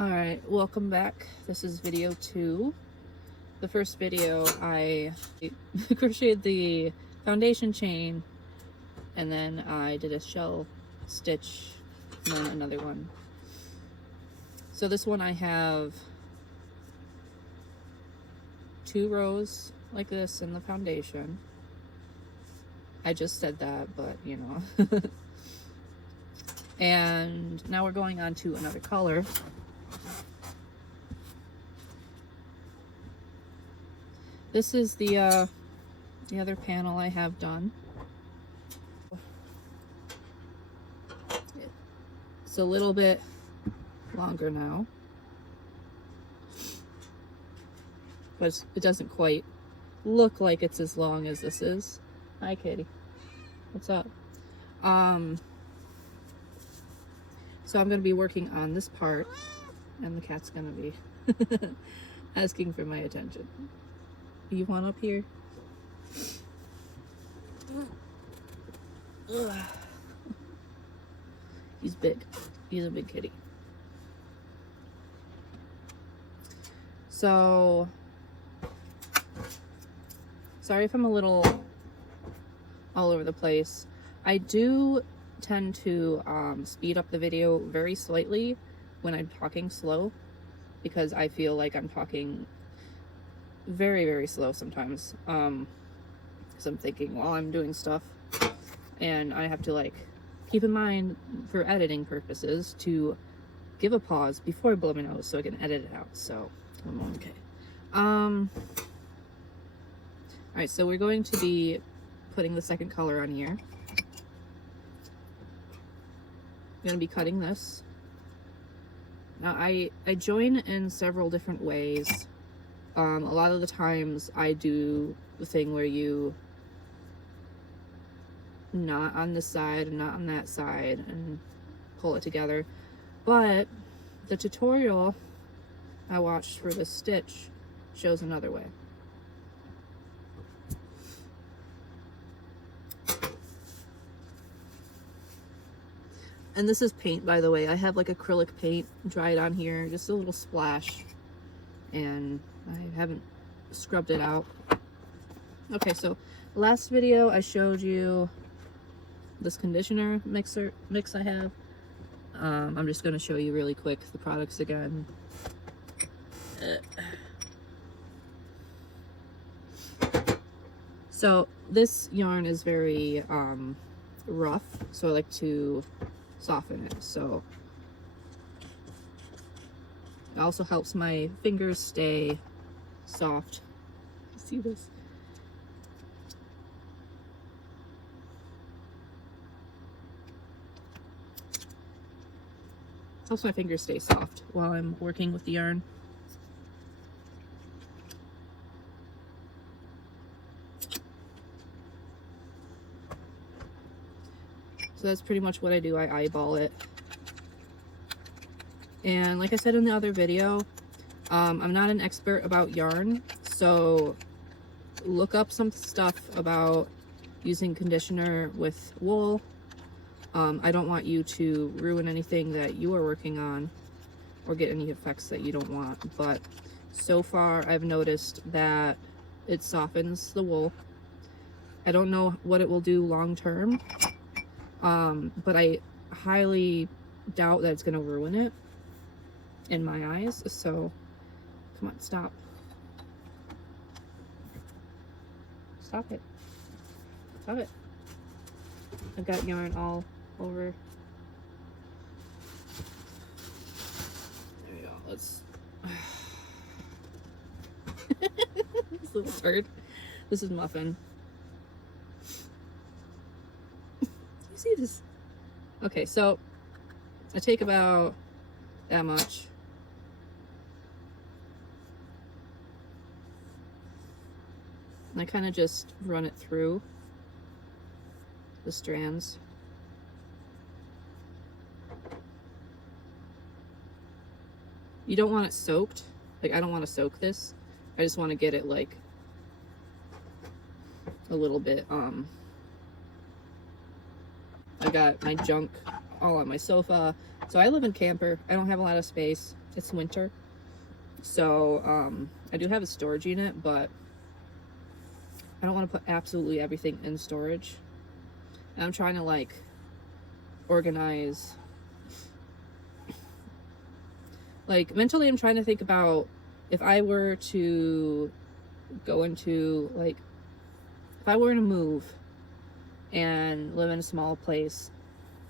Alright, welcome back. This is video 2. The first video I crocheted the foundation chain and then I did a shell stitch and then another one. So this one I have 2 rows like this in the foundation. I just said that, but you know. And now we're going on to another color. This is the other panel I have done. It's a little bit longer now, but it doesn't quite look like it's as long as this is. Hi, Kitty. What's up? So I'm going to be working on this part, and the cat's going to be asking for my attention. You want up here? Ugh. He's big. He's a big kitty. So, sorry if I'm a little all over the place. I do tend to speed up the video very slightly when I'm talking slow, because I feel like I'm talking very, very slow sometimes, because I'm thinking while I'm doing stuff, and I have to like keep in mind for editing purposes to give a pause before I blow my nose so I can edit it out. So I'm okay. All right, so we're going to be putting the second color on here. I'm going to be cutting this. Now I join in several different ways. A lot of the times I do the thing where you knot on this side and not on that side and pull it together. But the tutorial I watched for this stitch shows another way. And this is paint, by the way. I have like acrylic paint dried on here, just a little splash, and I haven't scrubbed it out. Okay, so last video I showed you this conditioner mix I have. I'm just going to show you really quick the products again. So this yarn is very rough, so I like to soften it. So it also helps my fingers stay soft. See this? Helps my fingers stay soft while I'm working with the yarn. So that's pretty much what I do. I eyeball it. And like I said in the other video, I'm not an expert about yarn, so look up some stuff about using conditioner with wool. I don't want you to ruin anything that you are working on or get any effects that you don't want, but so far I've noticed that it softens the wool. I don't know what it will do long term, but I highly doubt that it's going to ruin it in my eyes. So come on, stop it, stop it. I've got yarn all over. There we go. Let's this little turd. This is Muffin. You see this? Okay, so I take about that much. And I kind of just run it through the strands. You don't want it soaked. Like, I don't want to soak this. I just want to get it like a little bit I got my junk all on my sofa. So I live in camper. I don't have a lot of space. It's winter. So I do have a storage unit, but I don't want to put absolutely everything in storage. And I'm trying to like organize, like mentally I'm trying to think about if I were to go into like, if I were to move and live in a small place,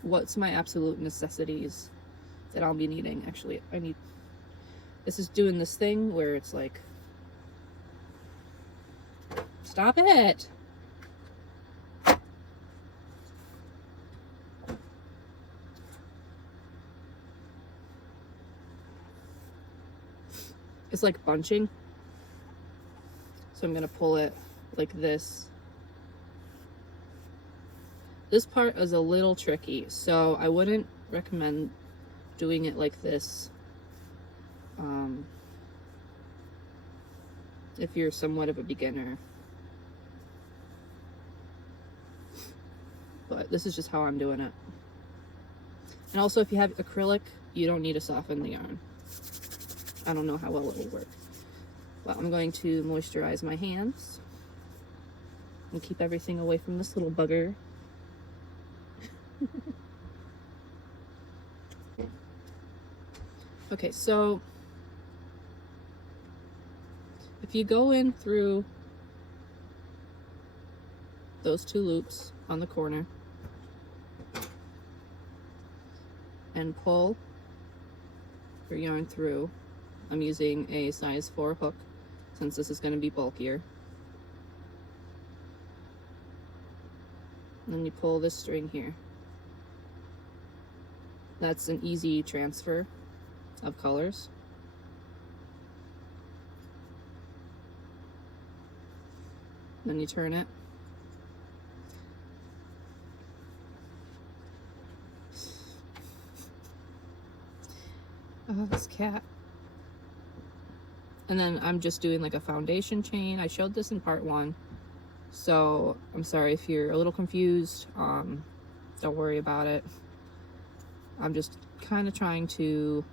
what's my absolute necessities that I'll be needing? Actually, this is doing this thing where it's like, stop it. It's like bunching. So I'm gonna pull it like this. This part is a little tricky, so I wouldn't recommend doing it like this if you're somewhat of a beginner. But this is just how I'm doing it. And also, if you have acrylic, you don't need to soften the yarn. I don't know how well it will work. But I'm going to moisturize my hands and keep everything away from this little bugger. Okay, so if you go in through those two loops on the corner and pull your yarn through, I'm using a size 4 hook since this is going to be bulkier. And then you pull this string here. That's an easy transfer of colors. Then you turn it. Oh, this cat. And then I'm just doing like a foundation chain. I showed this in part 1, so I'm sorry if you're a little confused. Don't worry about it. I'm just kind of trying to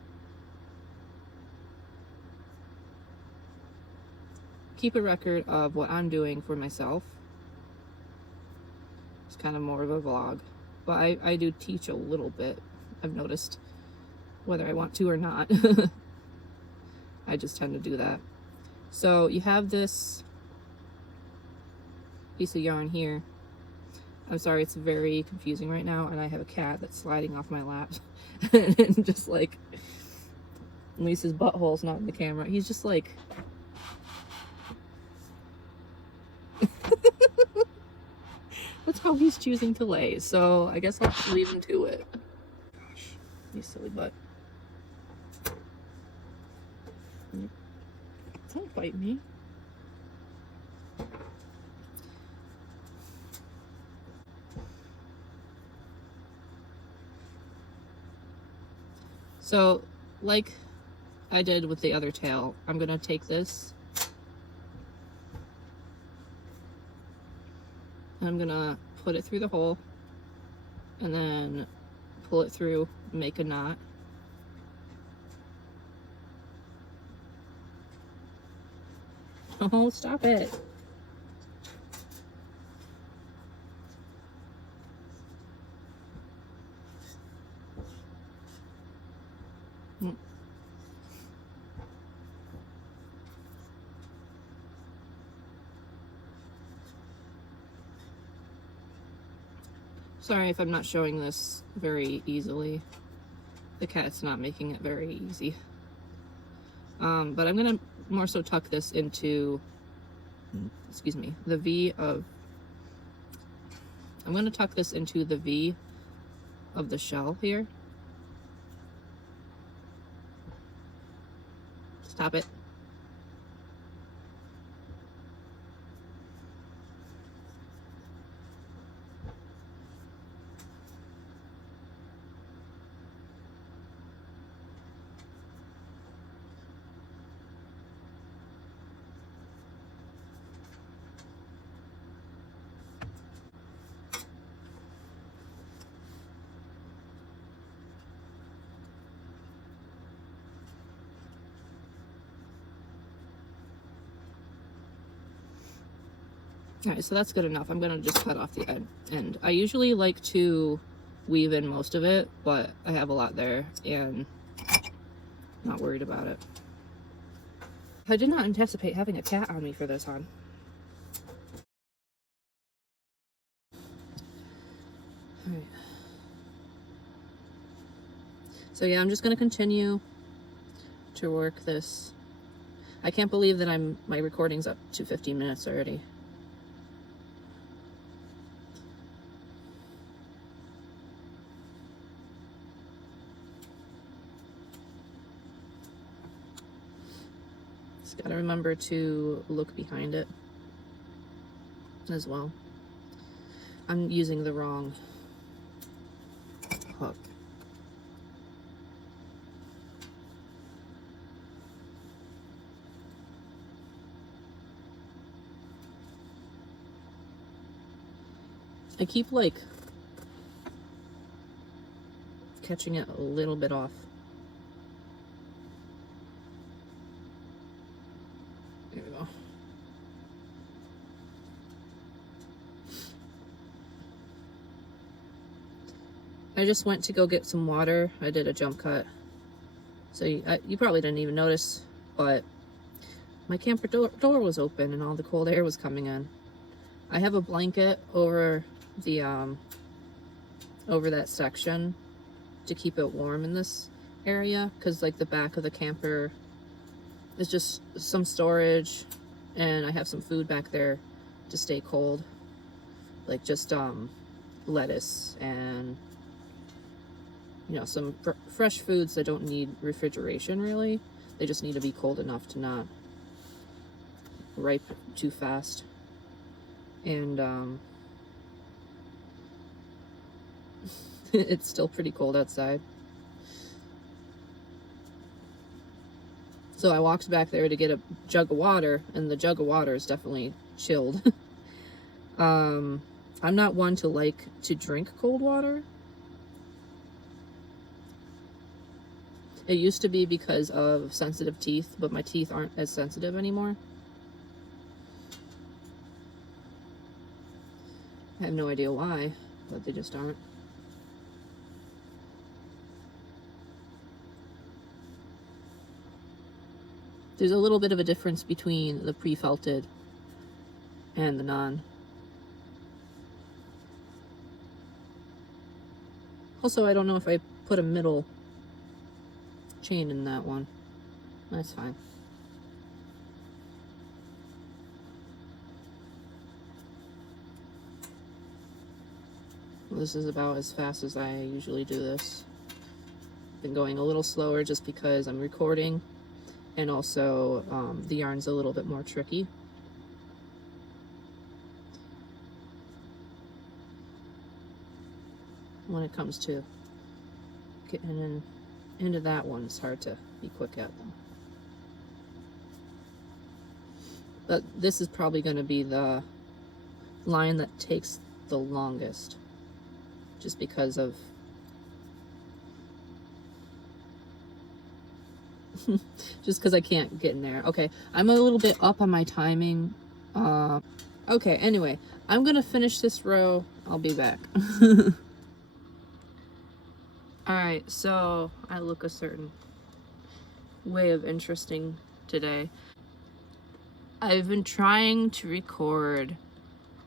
keep a record of what I'm doing for myself. It's kind of more of a vlog, but I do teach a little bit, I've noticed, whether I want to or not. I just tend to do that. So you have this piece of yarn here. I'm sorry, it's very confusing right now, and I have a cat that's sliding off my lap and just like, at least his butthole's not in the camera. He's just like, that's how he's choosing to lay. So I guess I'll leave him to it. Gosh, you silly butt. Don't bite me. So, like I did with the other tail, I'm gonna take this and I'm gonna put it through the hole and then pull it through and make a knot. Oh, stop it. Sorry if I'm not showing this very easily. The cat's not making it very easy. But I'm gonna more so tuck this into, excuse me, the V of, I'm gonna tuck this into the V of the shell here. Stop it. All right, so that's good enough. I'm gonna just cut off the end. I usually like to weave in most of it, but I have a lot there and not worried about it. I did not anticipate having a cat on me for this, hon. All right. So yeah, I'm just gonna continue to work this. I can't believe that my recording's up to 15 minutes already. Just gotta remember to look behind it as well. I'm using the wrong hook. I keep like catching it a little bit off. There we go. I just went to go get some water. I did a jump cut. So you probably didn't even notice, but my camper door was open and all the cold air was coming in. I have a blanket over the over that section to keep it warm in this area, because like the back of the camper is just some storage, and I have some food back there to stay cold, like just lettuce and some fresh foods that don't need refrigeration really. They just need to be cold enough to not ripe too fast. And it's still pretty cold outside. So I walked back there to get a jug of water, and the jug of water is definitely chilled. I'm not one to like to drink cold water. It used to be because of sensitive teeth, but my teeth aren't as sensitive anymore. I have no idea why, but they just aren't. There's a little bit of a difference between the pre-felted and the non. Also, I don't know if I put a middle chain in that one. That's fine. This is about as fast as I usually do this. Been going a little slower just because I'm recording, and also the yarn's a little bit more tricky. When it comes to getting into that one, it's hard to be quick at them. But this is probably going to be the line that takes the longest, just because of just because I can't get in there. Okay, I'm a little bit up on my timing. Okay, anyway, I'm gonna finish this row. I'll be back. Alright, so I look a certain way of interesting today. I've been trying to record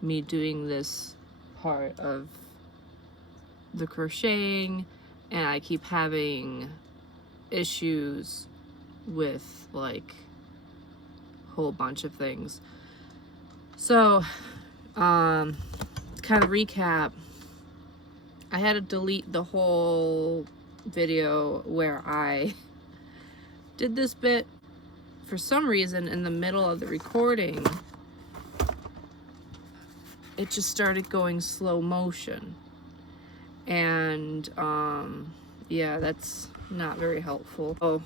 me doing this part of the crocheting, and I keep having issues with like a whole bunch of things. So kind of recap, I had to delete the whole video where I did this bit. For some reason in the middle of the recording it just started going slow motion, and yeah, that's not very helpful. Oh,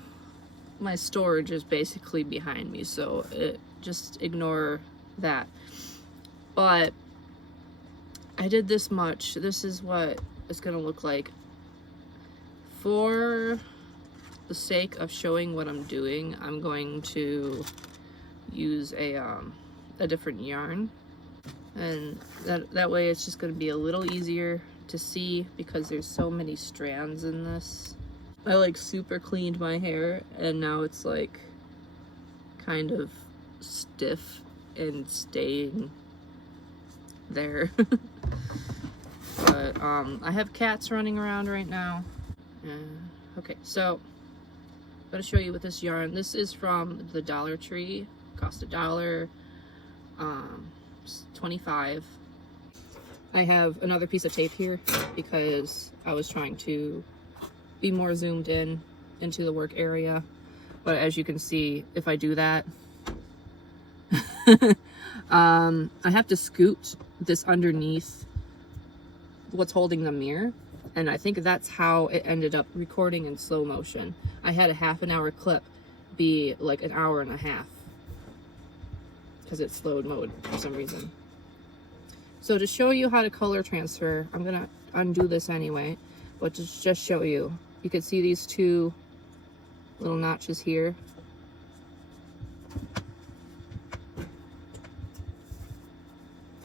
my storage is basically behind me, so just ignore that. But I did this much. This is what it's gonna look like. For the sake of showing what I'm doing, I'm going to use a different yarn. And that way it's just going to be a little easier to see because there's so many strands in this. I like super cleaned my hair and now it's like kind of stiff and staying there. But I have cats running around right now. Okay, so I'm going to show you with this yarn. This is from the Dollar Tree. Cost $1, $25. I have another piece of tape here because I was trying to be more zoomed in into the work area. But as you can see, if I do that, I have to scoot this underneath what's holding the mirror. And I think that's how it ended up recording in slow motion. I had a half-an-hour clip be like an hour and a half because it's slowed mode for some reason. So to show you how to color transfer, I'm gonna undo this anyway, but to just show you, you can see these two little notches here.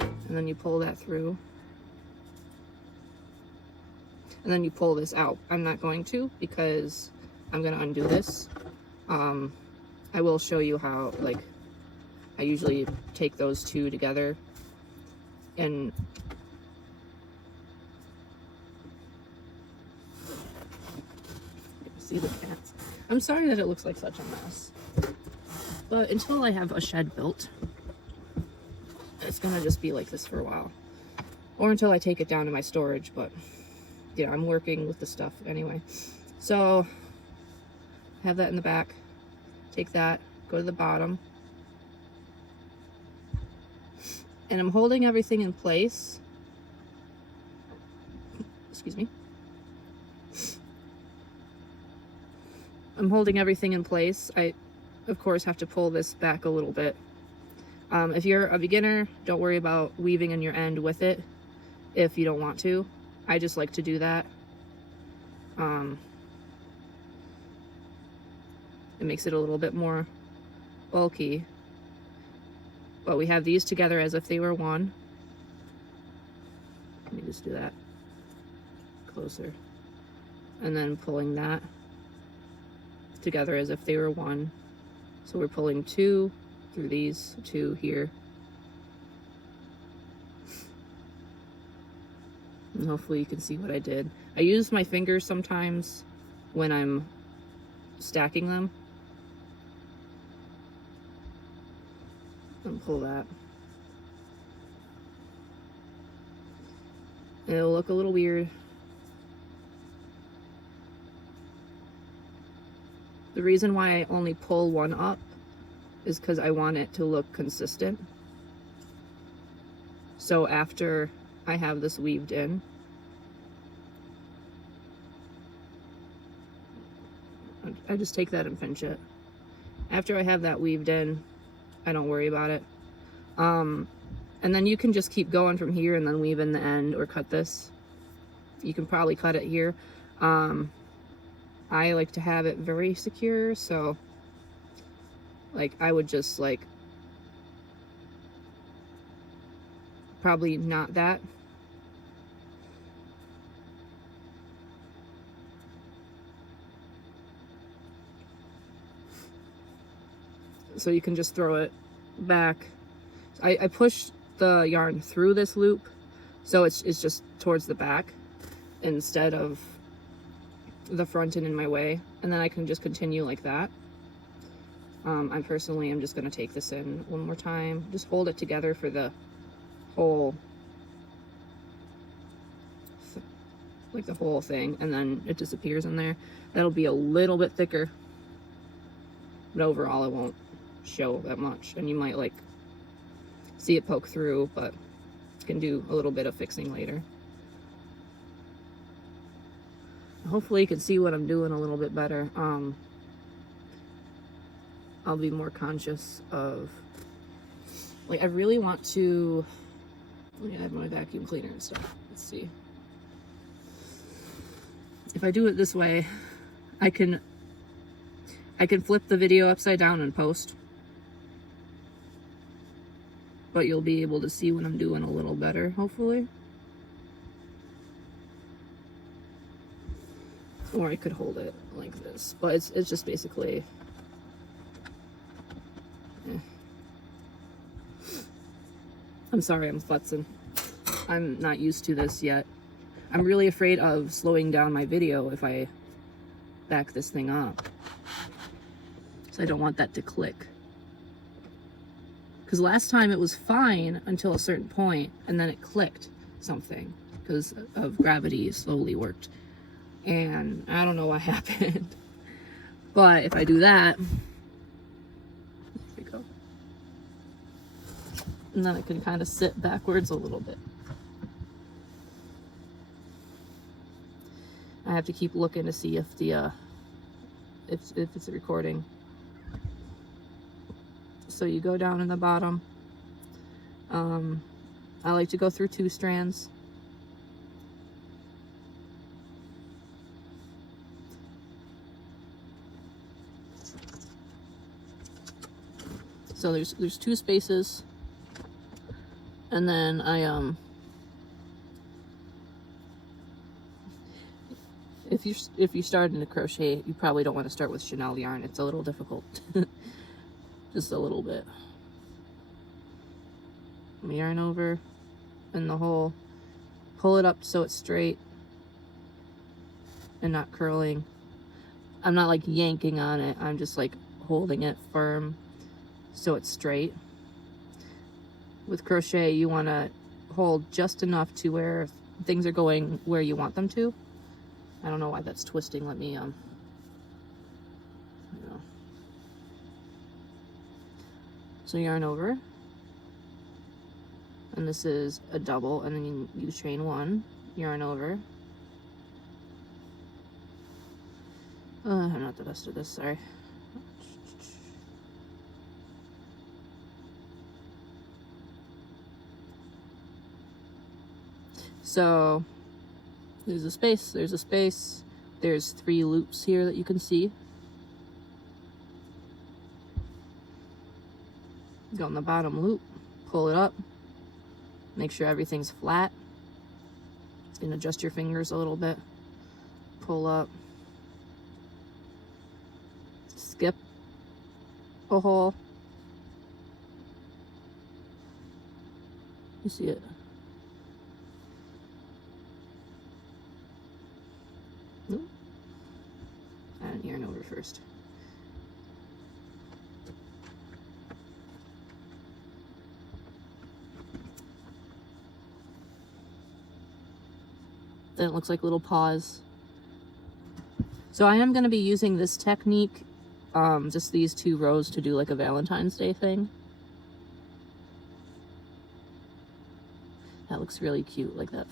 And then you pull that through. And then you pull this out. I'm not going to because I'm gonna undo this. I will show you how, like, I usually take those two together and see the cats. I'm sorry that it looks like such a mess, but until I have a shed built, it's gonna just be like this for a while, or until I take it down to my storage. But yeah, I'm working with the stuff anyway. So have that in the back, take that, go to the bottom, and I'm holding everything in place. Excuse me. I'm holding everything in place. I, of course, have to pull this back a little bit. If you're a beginner, don't worry about weaving in your end with it if you don't want to. I just like to do that. It makes it a little bit more bulky. But we have these together as if they were one. Let me just do that closer. And then pulling that together as if they were one. So we're pulling two through these two here. And hopefully you can see what I did. I use my fingers sometimes when I'm stacking them. And pull that. And it'll look a little weird. The reason why I only pull one up is because I want it to look consistent. So after I have this weaved in, I just take that and pinch it. After I have that weaved in, I don't worry about it. And then you can just keep going from here and then weave in the end or cut this. You can probably cut it here. I like to have it very secure, so like I would just like probably not that. So you can just throw it back. I push the yarn through this loop, so it's just towards the back instead of the front and in my way, and then I can just continue like that. I personally am just going to take this in one more time, just hold it together for the whole, like the whole thing, and then it disappears in there. That'll be a little bit thicker, but overall it won't show that much, and you might like see it poke through, but you can do a little bit of fixing later. Hopefully you can see what I'm doing a little bit better. I'll be more conscious of, like, I really want to, I have my vacuum cleaner and stuff. Let's see. If I do it this way, I can flip the video upside down and post. but you'll be able to see what I'm doing a little better, hopefully. Or I could hold it like this, but it's just basically... I'm sorry, I'm futzing. I'm not used to this yet. I'm really afraid of slowing down my video if I back this thing up. So I don't want that to click. Because last time it was fine until a certain point, and then it clicked something because of gravity slowly worked. And I don't know what happened. But if I do that, there we go. And then I can kind of sit backwards a little bit. I have to keep looking to see if the if it's recording. So you go down in the bottom. I like to go through 2 strands. So there's 2 spaces, and then if you started to crochet, you probably don't want to start with chenille yarn. It's a little difficult. Just a little bit. Yarn over in the hole, pull it up so it's straight and not curling. I'm not like yanking on it, I'm just like holding it firm so it's straight. With crochet, you want to hold just enough to where things are going where you want them to. I don't know why that's twisting. Let me So yarn over, and this is a double, and then you chain 1, yarn over. I'm not the best at this, sorry. So there's a space, there's a space, there's 3 loops here that you can see. Go in the bottom loop, pull it up, make sure everything's flat. You can adjust your fingers a little bit, pull up, skip a hole. You see it? Nope. And yarn over first. Then it looks like little paws. So I am going to be using this technique, just these 2 rows, to do like a Valentine's Day thing. That looks really cute, like that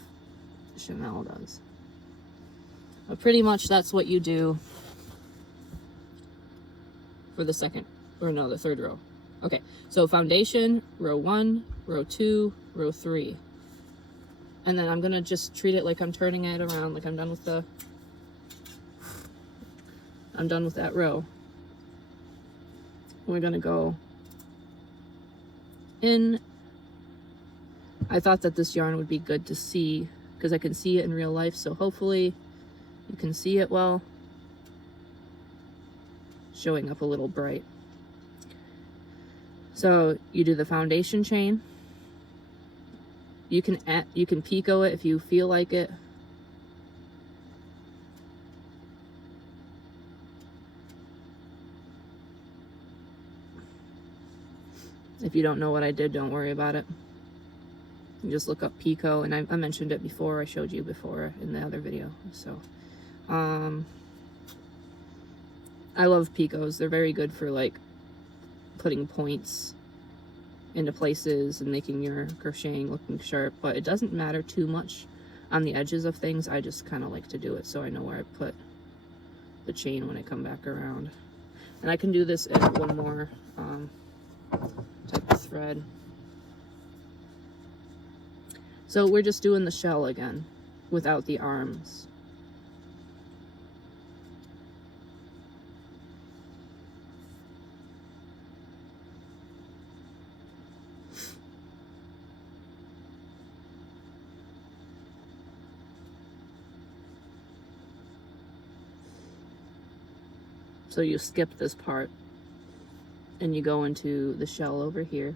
Chanel does. But pretty much that's what you do for the the 3rd row. Okay, so foundation, row 1, row 2, row 3. And then I'm gonna just treat it like I'm turning it around, like I'm done with that row. We're gonna go in. I thought that this yarn would be good to see because I can see it in real life, so hopefully you can see it well. Showing up a little bright. So you do the foundation chain. You can picot it if you feel like it. If you don't know what I did, don't worry about it. You just look up picot, and I mentioned it before. I showed you before in the other video. So, I love picots. They're very good for like putting points into places and making your crocheting looking sharp, but it doesn't matter too much on the edges of things. I just kind of like to do it so I know where I put the chain when I come back around. And I can do this in 1 more type of thread. So we're just doing the shell again without the arms. So you skip this part and you go into the shell over here.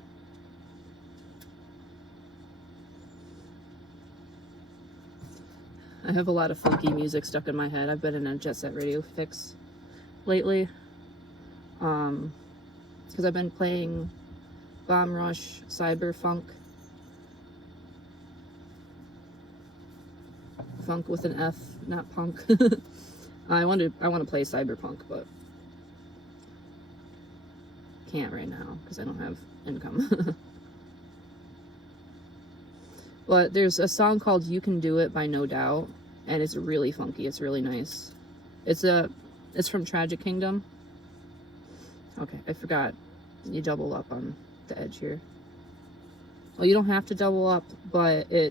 I have a lot of funky music stuck in my head. I've been in a Jet Set Radio fix lately. Because I've been playing Bomb Rush, Cyberfunk. Funk with an F, not punk. I want to play Cyberpunk, but can't right now because I don't have income. But there's a song called You Can Do It by No Doubt, and it's really funky. It's really nice. It's from Tragic Kingdom. Okay, I forgot. You double up on the edge here. Well, you don't have to double up, but I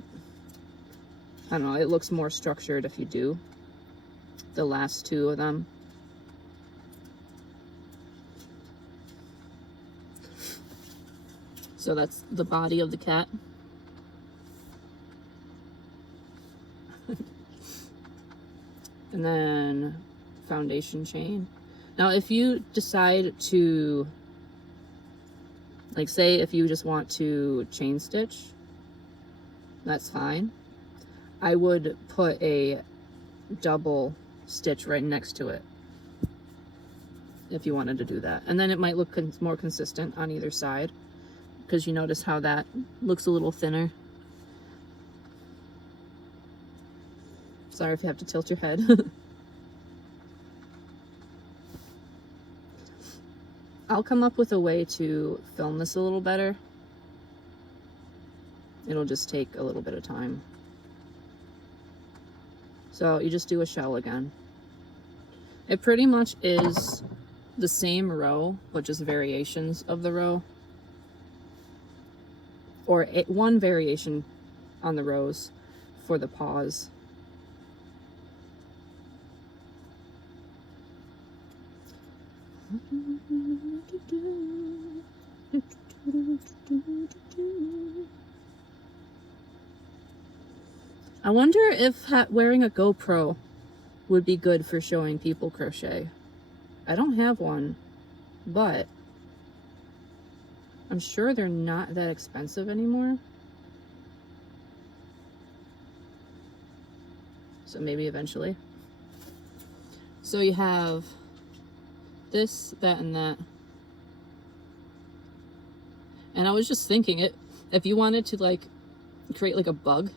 don't know, it looks more structured if you do. The last two of them. So that's the body of the cat. And then foundation chain. Now, if you decide to, like, say if you just want to chain stitch, that's fine. I would put a double stitch right next to it if you wanted to do that. And then it might look more consistent on either side, because you notice how that looks a little thinner. Sorry if you have to tilt your head. I'll come up with a way to film this a little better. It'll just take a little bit of time. So you just do a shell again. It pretty much is the same row, but just variations of the row. Or one variation on the rows for the paws. I wonder if wearing a GoPro would be good for showing people crochet. I don't have one, but I'm sure they're not that expensive anymore. So maybe eventually. So you have this, that, and that. And I was just thinking, if you wanted to like create like a bug,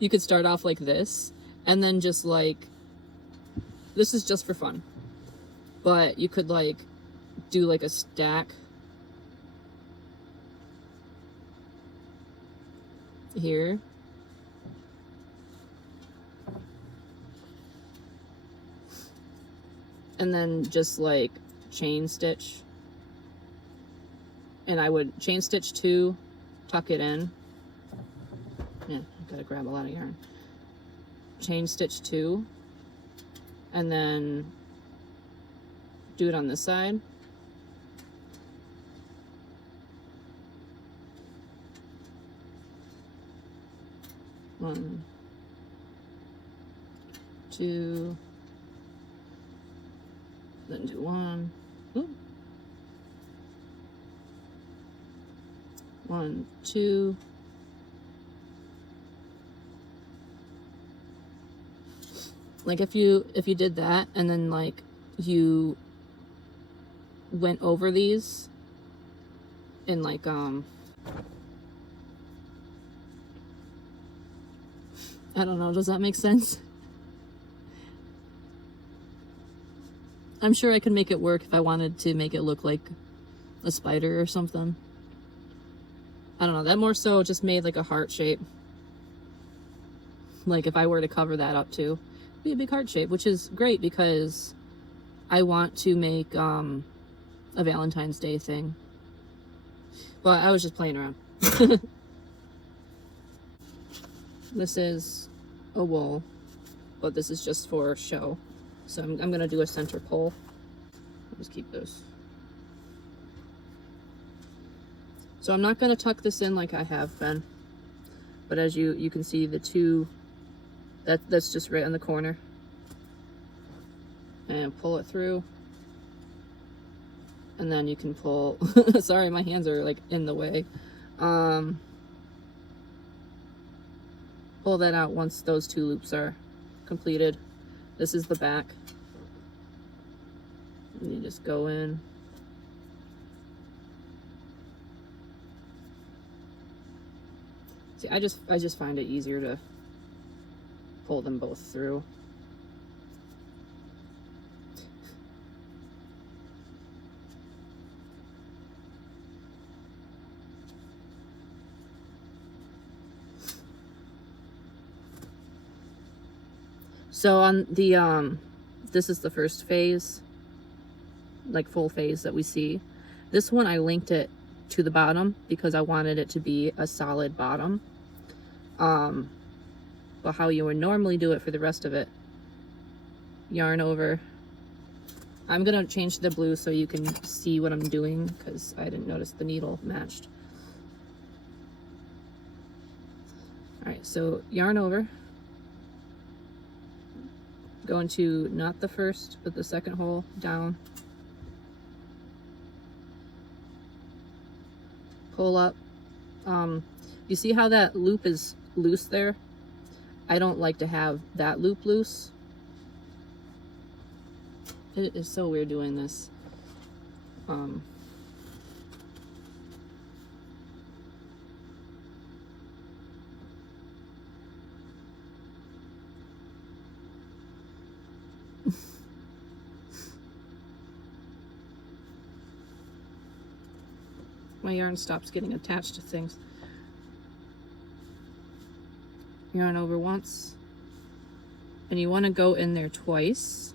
you could start off like this, and then just like, this is just for fun, but you could like do like a stack here. And then just like chain stitch. And I would chain stitch 2, tuck it in. Yeah, I gotta grab a lot of yarn. Chain stitch 2, and then do it on this side. One, 2, then do 1. Ooh. 1, 2. Like if you did that, and then like you went over these and like I don't know, does that make sense? I'm sure I could make it work if I wanted to make it look like a spider or something. I don't know, that more so just made like a heart shape. Like if I were to cover that up too, it'd be a big heart shape, which is great because I want to make a Valentine's Day thing. But I was just playing around. This is a wool, but this is just for show. So I'm gonna do a center pull. I'll just keep those. So I'm not gonna tuck this in like I have been, but as you can see, the two, that's just right in the corner. and pull it through. And then you can pull, sorry, my hands are like in the way. Pull that out once those 2 loops are completed. This is the back. And you just go in. See, I just find it easier to pull them both through. So on the this is the first phase, like full phase that we see. This one I linked it to the bottom because I wanted it to be a solid bottom. But how you would normally do it for the rest of it, yarn over. I'm gonna change the blue so you can see what I'm doing because I didn't notice the needle matched. All right, so yarn over. Go into not the first, but the second hole down. Pull up. You see how that loop is loose there? I don't like to have that loop loose. It is so weird doing this. My yarn stops getting attached to things. Yarn over once, and you want to go in there twice.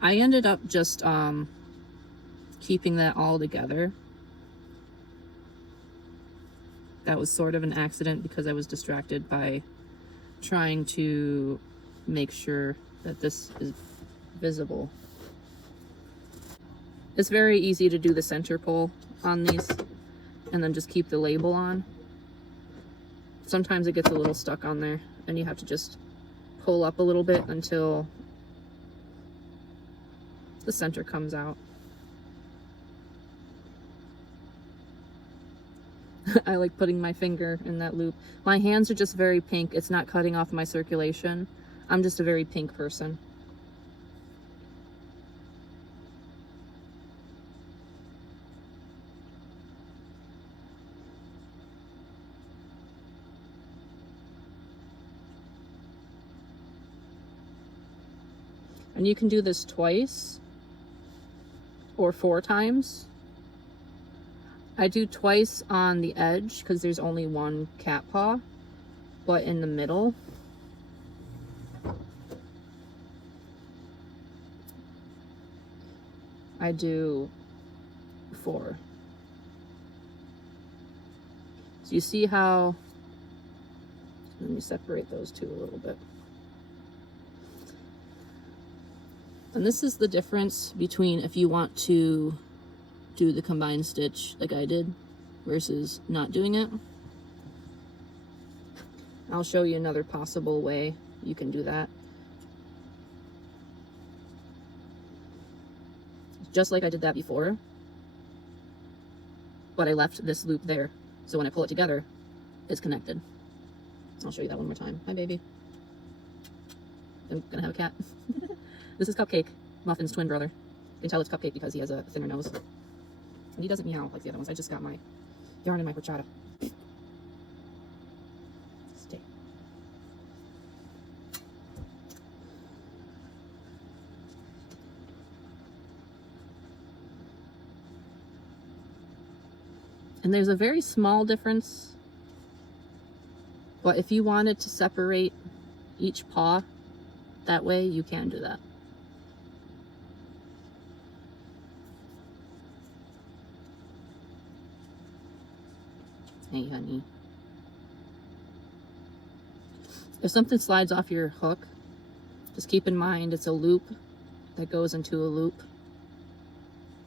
I ended up just keeping that all together. That was sort of an accident because I was distracted by trying to make sure that this is visible. It's very easy to do the center pull on these and then just keep the label on. Sometimes it gets a little stuck on there and you have to just pull up a little bit until the center comes out. I like putting my finger in that loop. My hands are just very pink. It's not cutting off my circulation. I'm just a very pink person. And you can do this twice or 4 times. I do twice on the edge because there's only one cat paw, but in the middle, I do 4. So you see how, let me separate those two a little bit. And this is the difference between if you want to do the combined stitch like I did versus not doing it. I'll show you another possible way you can do that. Just like I did that before, but I left this loop there. So when I pull it together, it's connected. I'll show you that one more time. Hi, baby. I'm gonna have a cat. This is Cupcake, Muffin's twin brother. You can tell it's Cupcake because he has a thinner nose. And he doesn't meow like the other ones. I just got my yarn and my horchata. Stay. And there's a very small difference, but if you wanted to separate each paw that way, you can do that. Hey, honey. If something slides off your hook, just keep in mind it's a loop that goes into a loop,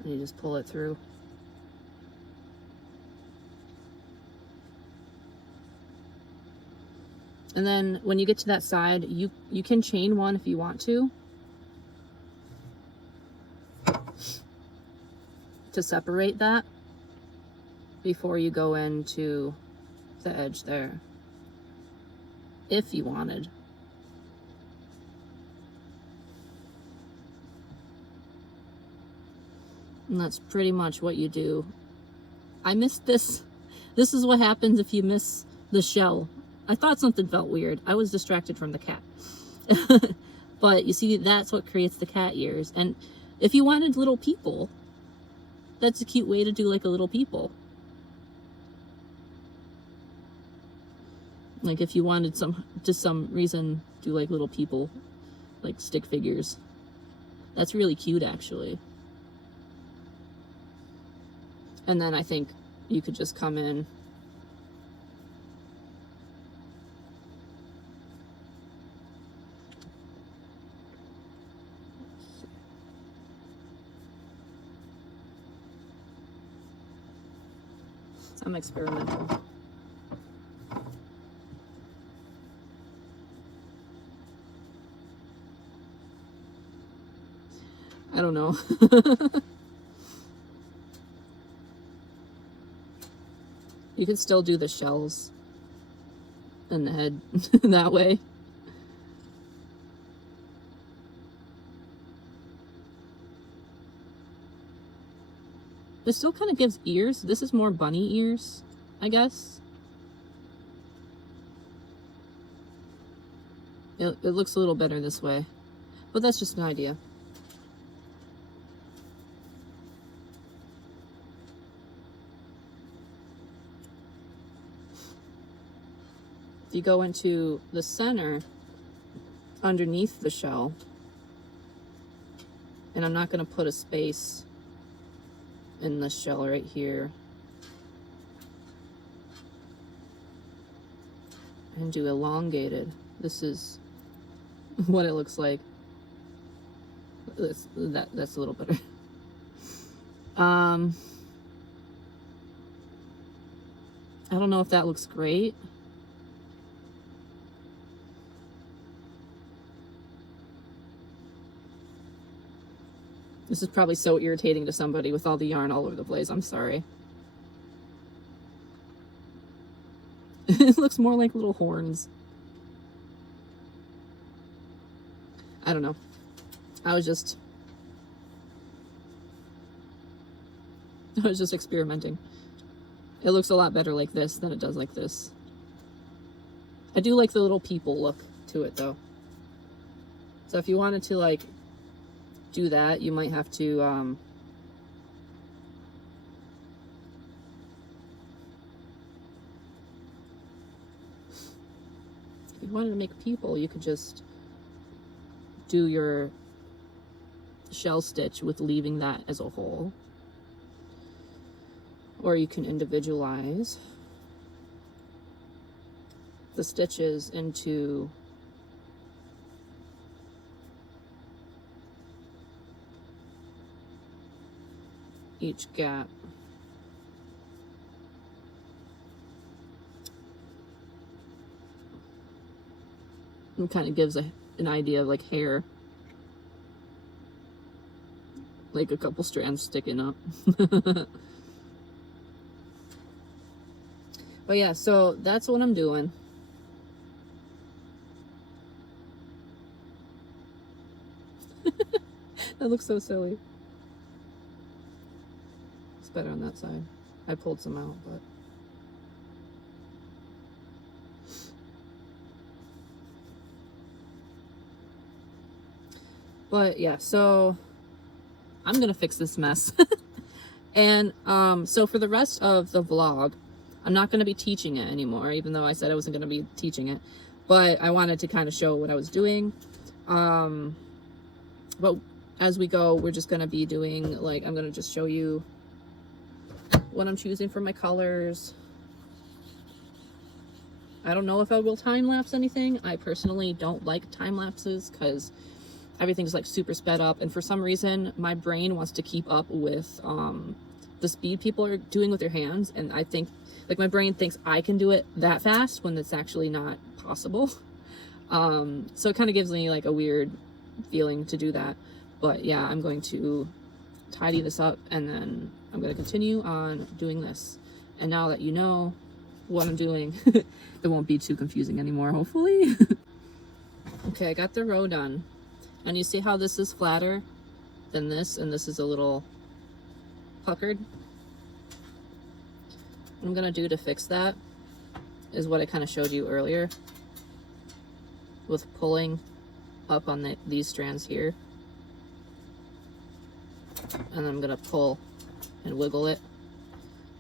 and you just pull it through. And then when you get to that side, you can chain one if you want to, to separate that before you go into the edge there, if you wanted. And that's pretty much what you do. I missed this. This is what happens if you miss the shell. I thought something felt weird. I was distracted from the cat. But you see, that's what creates the cat ears. And if you wanted little people, that's a cute way to do like a little people. Like if you wanted some reason, do like little people, like stick figures. That's really cute, actually. And then I think you could just come in I'm experimental. I don't know. You could still do the shells and the head that way. This still kind of gives ears. This is more bunny ears, I guess. It looks a little better this way, but that's just an idea. If you go into the center underneath the shell, and I'm not going to put a space in the shell right here, and do elongated. This is what it looks like. That's a little better. I don't know if that looks great. This is probably so irritating to somebody with all the yarn all over the place. I'm sorry. It looks more like little horns. I don't know. I was just experimenting. It looks a lot better like this than it does like this. I do like the little people look to it though. So if you wanted to like do that, you might have to if you wanted to make people, you could just do your shell stitch with leaving that as a whole, or you can individualize the stitches into each gap. It kind of gives an idea of like hair, like a couple strands sticking up. But yeah, so that's what I'm doing. That looks so silly. It's better on that side. I pulled some out, but yeah, so I'm gonna fix this mess. And so for the rest of the vlog, I'm not gonna be teaching it anymore, even though I said I wasn't gonna be teaching it, but I wanted to kind of show what I was doing. But as we go, we're just gonna be doing, like, I'm gonna just show you what I'm choosing for my colors. I don't know if I will time lapse anything. I personally don't like time lapses because everything's like super sped up, and for some reason my brain wants to keep up with the speed people are doing with their hands, and I think like my brain thinks I can do it that fast when it's actually not possible. So it kind of gives me like a weird feeling to do that. But yeah, I'm going to tidy this up, and then I'm going to continue on doing this. And now that you know what I'm doing, it won't be too confusing anymore, hopefully. Okay, I got the row done. And you see how this is flatter than this, and this is a little puckered? What I'm going to do to fix that is what I kind of showed you earlier with pulling up on these strands here. And then I'm going to pull and wiggle it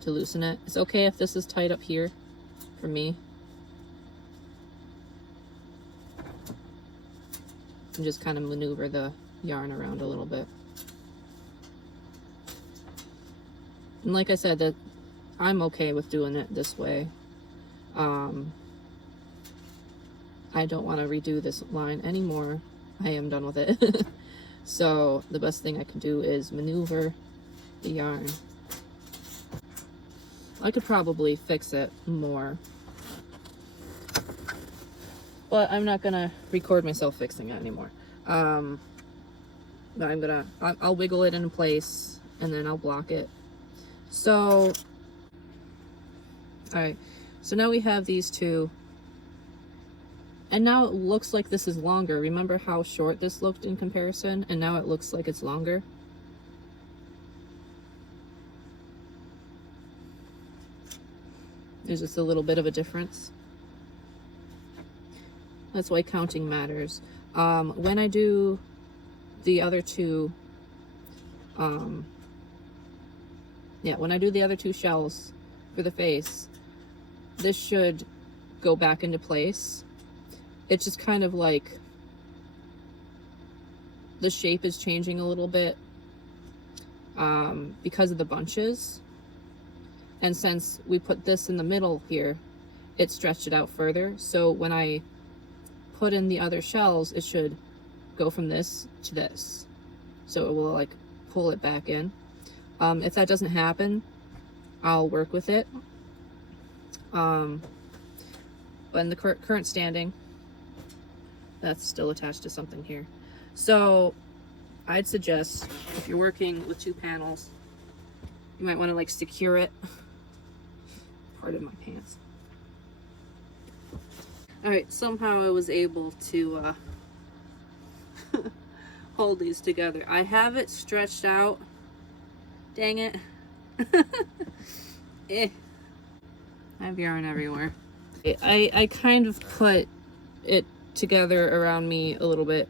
to loosen it. It's okay if this is tight up here for me. And just kind of maneuver the yarn around a little bit. And like I said, that I'm okay with doing it this way. I don't want to redo this line anymore. I am done with it. So the best thing I can do is maneuver the yarn. I could probably fix it more, but I'm not gonna record myself fixing it anymore. But I'll wiggle it in place and then I'll block it. So, all right, so now we have these two, and now it looks like this is longer. Remember how short this looked in comparison, and now it looks like it's longer. There's just a little bit of a difference. That's why counting matters. When I do the other two, when I do the other two shells for the face, this should go back into place. It's just kind of like the shape is changing a little bit because of the bunches. And since we put this in the middle here, it stretched it out further. So when I put in the other shells, it should go from this to this. So it will like pull it back in. If that doesn't happen, I'll work with it. But in the current standing, that's still attached to something here. So I'd suggest if you're working with two panels, you might want to like secure it. Part of my pants. All right, somehow I was able to hold these together. I have it stretched out. Dang it. I have yarn everywhere. I kind of put it together around me a little bit.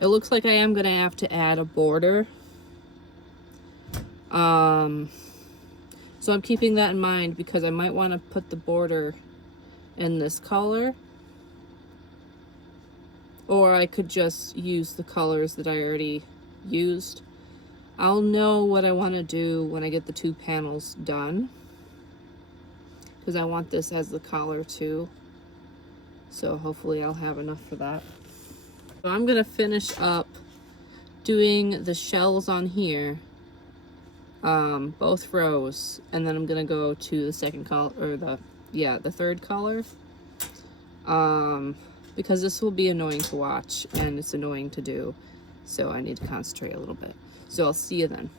It looks like I am gonna have to add a border. So I'm keeping that in mind because I might want to put the border in this color. Or I could just use the colors that I already used. I'll know what I want to do when I get the two panels done, because I want this as the collar too. So hopefully I'll have enough for that. So I'm going to finish up doing the shells on here, both rows, and then I'm going to go to the second collar, or the third collar. Because this will be annoying to watch and it's annoying to do, so I need to concentrate a little bit. So I'll see you then.